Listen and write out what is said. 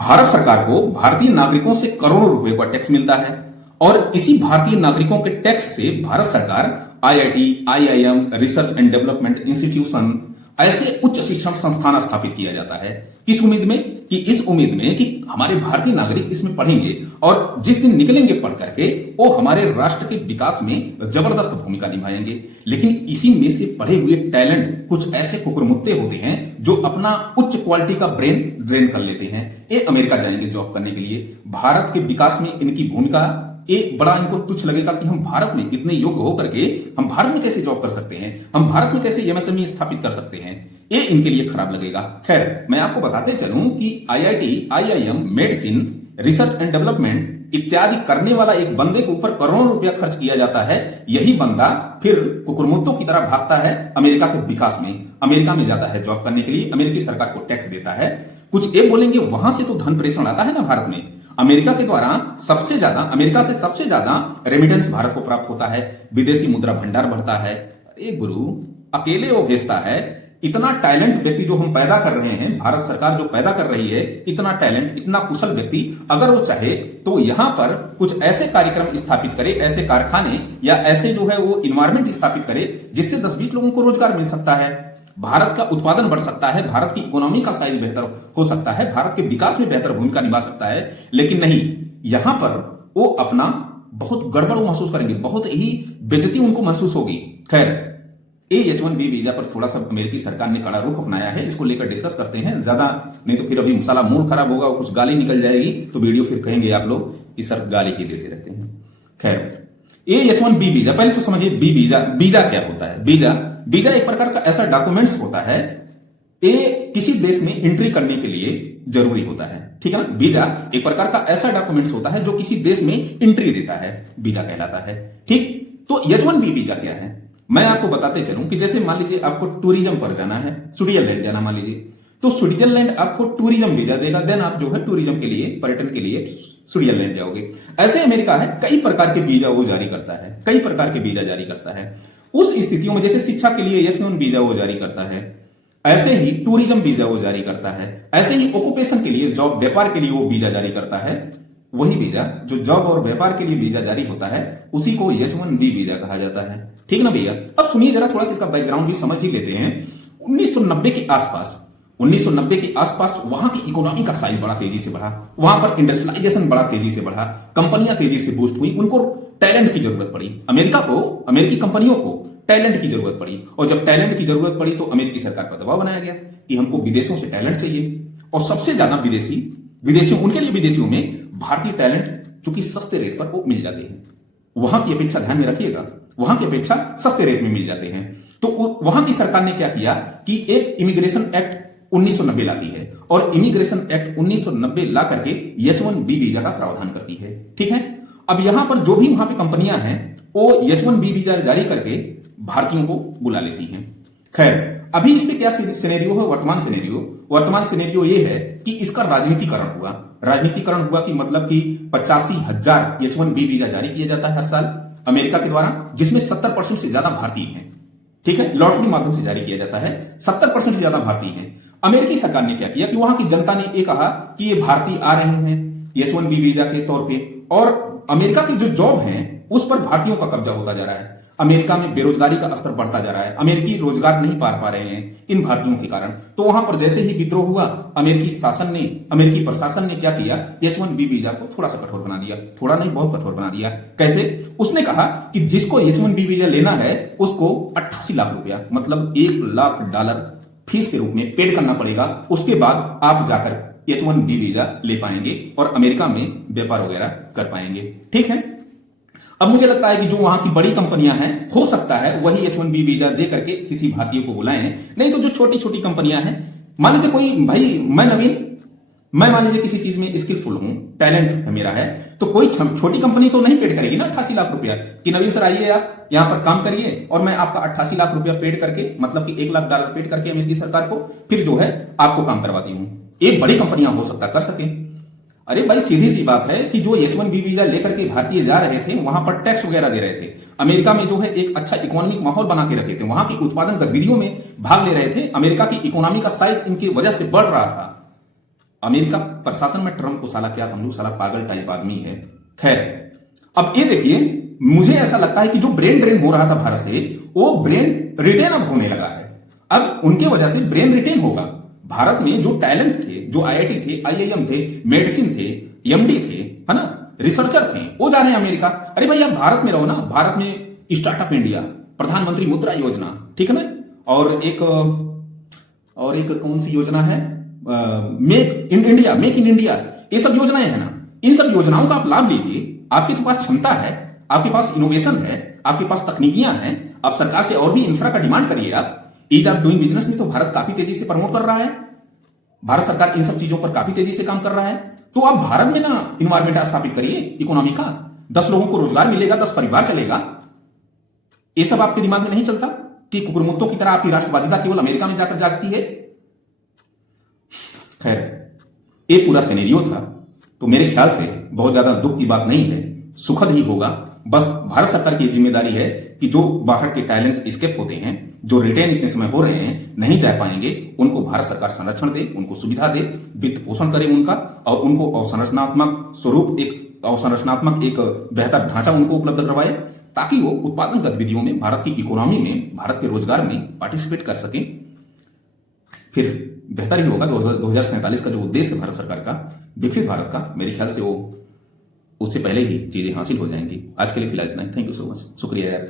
भारत सरकार को भारतीय नागरिकों से करोड़ों रुपए का टैक्स मिलता है और इसी भारतीय नागरिकों के टैक्स से भारत सरकार IIT, IIM, research and development institution ऐसे उच्च शिक्षण संस्थान स्थापित किया जाता है। किस उम्मीद में? कि इस उम्मीद में कि हमारे भारतीय नागरिक इसमें पढ़ेंगे और जिस दिन निकलेंगे पढ़ करके वो हमारे राष्ट्र के विकास में जबरदस्त भूमिका निभाएंगे। लेकिन इसी में से पढ़े हुए टैलेंट कुछ ऐसे कुकुरमुत्ते होते हैं जो अपना उच्च क्वालिटी का ब्रेन ड्रेन कर लेते हैं। ये अमेरिका जाएंगे जॉब करने के लिए। भारत के विकास में इनकी भूमिका एक बड़ा इनको तुच्छ लगेगा कि हम भारत में इतने योग्य होकर के हम भारत में कैसे जॉब कर सकते हैं, हम भारत में कैसे एमएसएमई स्थापित कर सकते हैं, ये इनके लिए खराब लगेगा। खैर, मैं आपको बताते चलूं कि IIT, IIM, medicine, research and development इत्यादि करने वाला एक बंदे के ऊपर करोड़ों रुपया खर्च किया जाता है। यही बंदा फिर कुकुरमुत्तों की तरह भागता है अमेरिका के विकास में, अमेरिका में जाता है जॉब करने के लिए, अमेरिकी सरकार को टैक्स देता है। कुछ ये बोलेंगे वहां से तो धन प्रेषण आता है ना भारत में, अमेरिका के द्वारा सबसे ज्यादा, अमेरिका से सबसे ज्यादा रेमिटेंस भारत को प्राप्त होता है, विदेशी मुद्रा भंडार बढ़ता है। अरे गुरु, अकेले वो भेजता है। इतना टैलेंट व्यक्ति जो हम पैदा कर रहे हैं, भारत सरकार जो पैदा कर रही है, इतना टैलेंट, इतना कुशल व्यक्ति अगर वो चाहे तो यहां पर कुछ ऐसे कार्यक्रम स्थापित करे, ऐसे कारखाने या ऐसे जो है वो इन्वायरमेंट स्थापित करे जिससे 10-20 लोगों को रोजगार मिल सकता है, भारत का उत्पादन बढ़ सकता है, भारत की इकोनॉमी का साइज बेहतर हो सकता है, भारत के विकास में बेहतर भूमिका निभा सकता है। लेकिन नहीं, यहां पर वो अपना बहुत गड़बड़ महसूस करेंगे, बहुत ही बेइज्जती उनको महसूस होगी। खैर, H1B वीजा पर थोड़ा सा अमेरिकी सरकार ने कड़ा रुख अपनाया है, इसको लेकर डिस्कस करते हैं। ज्यादा नहीं तो फिर अभी मसाला मूड खराब होगा और कुछ गाली निकल जाएगी तो वीडियो फिर कहेंगे आप लोग कि सर गाली ही देते रहते हैं। खैर, H1B वीजा, पहले तो समझिए बी वीजा, वीजा क्या होता है। वीजा एक प्रकार का ऐसा डॉक्यूमेंट्स होता है, ये किसी देश में एंट्री करने के लिए जरूरी होता है, ठीक है ना। वीजा एक प्रकार का ऐसा डॉक्यूमेंट्स होता है जो किसी देश में एंट्री देता है, वीजा कहलाता है, ठीक। तो H1B वीजा क्या है, मैं आपको बताते चलूं कि जैसे मान लीजिए आपको टूरिज्म पर जाना है, स्विट्जरलैंड जाना मान लीजिए, तो स्विट्जरलैंड आपको टूरिज्म वीजा देगा, देन आप जो है टूरिज्म के लिए, पर्यटन के लिए स्विट्जरलैंड जाओगे। ऐसे अमेरिका है, कई प्रकार के वीजा वो जारी करता है, कई प्रकार के वीजा जारी करता है। उस स्थितियों में जैसे शिक्षा के लिए F1 वीजा वो जारी करता है, ऐसे ही टूरिज्म वीजा वो जारी करता है, ऐसे ही ऑक्यूपेशन के लिए, जॉब व्यापार के लिए वो वीजा जारी करता है। वही वीजा जो जॉब और व्यापार के लिए वीजा जारी होता है उसी को H1B वीजा कहा जाता है, ठीक ना भैया। अब सुनिए जरा, थोड़ा सा इसका बैकग्राउंड भी समझ ही लेते हैं। 1990 के आसपास वहां की इकोनॉमी का साइज बड़ा तेजी से बढ़ा, वहां पर इंडस्ट्रियलाइजेशन बड़ा तेजी से बढ़ा, कंपनियां तेजी से बूस्ट हुई, उनको टैलेंट की जरूरत पड़ी, अमेरिका को, अमेरिकी कंपनियों को टैलेंट की जरूरत पड़ी। और जब टैलेंट की जरूरत पड़ी तो अमेरिकी सरकार पर दबाव बनाया गया कि हमको विदेशों से टैलेंट चाहिए, और सबसे ज्यादा विदेशियों उनके लिए विदेशियों में भारतीय टैलेंट चूंकि सस्ते रेट पर वो मिल जाते हैं, वहां की अपेक्षा ध्यान में रखिएगा, वहां की अपेक्षा सस्ते रेट में मिल जाते हैं। तो वहां की सरकार ने क्या किया कि एक इमिग्रेशन एक्ट 1990 लाती है, और इमिग्रेशन एक्ट 1990 ला करके H1B वीजा का प्रावधान करती है, ठीक है। अब यहां पर जो भी वहां पे कंपनियां हैं वो H1B वीजा जारी करके भारतीयों को बुला लेती हैं। खैर, अभी इस पे क्या सिनेरियो है, वर्तमान सिनेरियो ये है कि इसका राजनीतिकरण हुआ कि मतलब कि 85,000 H1B वीजा जारी किया जाता है हर साल अमेरिका के द्वारा, जिसमें 70% से ज्यादा भारतीय हैं, ठीक है। लॉटरी माध्यम से जारी किया जाता है, 70% से ज्यादा भारतीय हैं। अमेरिकी सरकार ने क्या किया कि वहां की जनता ने ये कहा कि ये भारतीय आ रहे हैं H1B वीजा के तौर पे, और अमेरिका की जो जॉब है उस पर भारतीयों का कब्जा होता जा रहा है। अमेरिका में बेरोजगारी का स्तर बढ़ता जा रहा है, अमेरिकी रोजगार नहीं पा रहे हैं इन भारतीयों के कारण। तो वहां पर जैसे ही विद्रोह हुआ, अमेरिकी प्रशासन ने क्या किया, H1B वीजा को थोड़ा सा कठोर बना दिया, थोड़ा नहीं बहुत कठोर बना दिया। कैसे? उसने कहा कि जिसको H1B वीजा लेना है उसको 88 लाख रुपया, मतलब $1 लाख फीस के रूप में पेड करना पड़ेगा, उसके बाद आप जाकर H1B वीजा ले पाएंगे और अमेरिका में व्यापार वगैरह कर पाएंगे, ठीक है। अब मुझे लगता है कि जो वहां की बड़ी कंपनियां हैं, हो सकता है वही H1B वीजा दे करके किसी भारतीय को बुलाएं, नहीं तो जो छोटी छोटी कंपनियां हैं, मान लीजिए कोई भाई, मैं नवीन, मैं मान लीजिए किसी चीज में स्किलफुल हूं, टैलेंट है मेरा है, तो कोई छोटी कंपनी तो नहीं पेड करेगी ना 88 लाख रुपया कि नवीन सर आइए आप यहां पर काम करिए और मैं आपका 88 लाख रुपया पेड करके, मतलब कि $1 लाख पेड करके अमेरिकी सरकार को फिर जो है आपको काम करवाती हूं। एक बड़ी कंपनियां हो सकता कर सके। अरे भाई, सीधी सी बात है कि जो H1B वीजा लेकर के भारतीय जा रहे थे वहां पर टैक्स वगैरह दे रहे थे, अमेरिका में जो है एक अच्छा इकोनॉमिक माहौल बना के रखे थे, वहां की उत्पादन गतिविधियों में भाग ले रहे थे, अमेरिका की इकोनॉमी का साइज इनकी वजह से बढ़ रहा था। अमेरिका प्रशासन में ट्रंप को साला क्या समझू, साला पागल टाइप आदमी है। खैर, अब ये देखिए, मुझे ऐसा लगता है कि जो ब्रेन ड्रेन हो रहा था भारत से, वो ब्रेन रिटेन अब होने लगा है। अब उनके वजह से ब्रेन रिटेन होगा। भारत में जो टैलेंट थे, जो आईआईटी थे, आईआईएम थे, मेडिसिन थे, एमडी थे, है ना, रिसर्चर थे, वो जा रहे हैं अमेरिका। अरे भाई, आप भारत में रहो ना। भारत में स्टार्टअप इंडिया, प्रधानमंत्री मुद्रा योजना, ठीक है ना, और एक कौन सी योजना है, मेक इन इंडिया, ये सब योजनाएं हैं ना। इन सब योजनाओं का आप लाभ लीजिए। आपके तो पास क्षमता है, आपके पास इनोवेशन है, आपके पास तकनीकियां हैं। आप सरकार से और भी इंफ्रा का डिमांड करिए। आप ईज ऑफ डूइंग बिजनेस में तो भारत काफी तेजी से प्रमोट कर रहा है। भारत सरकार इन सब चीजों पर काफी तेजी से काम कर रहा है। तो आप भारत में ना इन्वायरमेंट स्थापित करिए इकोनॉमी का। 10 लोगों को रोजगार मिलेगा, 10 परिवार चलेगा। ये सब आपके दिमाग में नहीं चलता कि कुकुरमुत्तों की तरह आपकी राष्ट्रवादिता केवल अमेरिका में जाकर जागती है। खैर, ये पूरा सिनेरियो था, तो मेरे ख्याल से बहुत ज्यादा दुख की बात नहीं है, सुखद ही होगा। बस भारत सरकार की जिम्मेदारी है कि जो बाहर के टैलेंट स्केप होते हैं, जो रिटेन इतने समय हो रहे हैं, नहीं जा पाएंगे, उनको भारत सरकार संरक्षण दे, उनको सुविधा दे, वित्त पोषण करे उनका, और उनको अवसंरचनात्मक स्वरूप, एक अवसंरचनात्मक एक बेहतर ढांचा उनको उपलब्ध करवाए, ताकि वो उत्पादन गतिविधियों में, भारत की इकोनॉमी में, भारत के रोजगार में पार्टिसिपेट कर सकें। फिर बेहतर ही होगा। 2047 का जो उद्देश्य है भारत सरकार का, विकसित भारत का, मेरे ख्याल से वो उससे पहले ही चीजें हासिल हो जाएंगी। आज के लिए फिलहाल इतना ही। थैंक यू सो मच, शुक्रिया यार।